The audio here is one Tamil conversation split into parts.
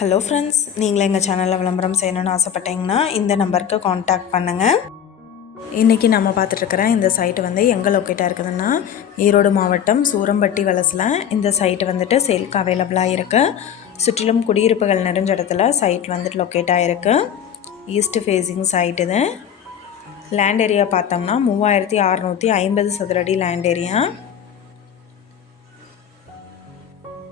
ஹலோ ஃப்ரெண்ட்ஸ் நீங்களும் எங்கள் சேனலில் விளம்பரம் செய்யணும்னு ஆசைப்பட்டீங்கன்னா இந்த நம்பருக்கு காண்டாக்ட் பண்ணுங்கள் இன்றைக்கி நம்ம பார்த்துட்ருக்கிற இந்த சைட்டு வந்து எங்கே லொக்கேட்டாக இருக்குதுன்னா ஈரோடு மாவட்டம் சூரம்பட்டி வலசில் இந்த சைட்டு வந்துட்டு சேல்க்கு அவைலபிளாக இருக்குது சுற்றிலும் குடியிருப்புகள் நிறைஞ்ச இடத்துல சைட் வந்துட்டு லொக்கேட்டாக இருக்குது ஈஸ்ட் ஃபேஸிங் சைட் இது. லேண்ட் ஏரியா பார்த்தோம்னா மூவாயிரத்தி அறநூற்றி ஐம்பது சதுரடி land area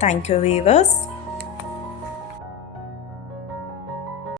Thank you, viewers.